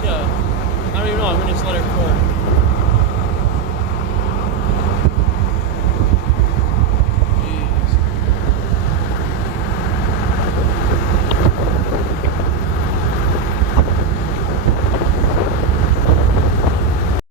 like a, I don't even know, I'm gonna just let her cook.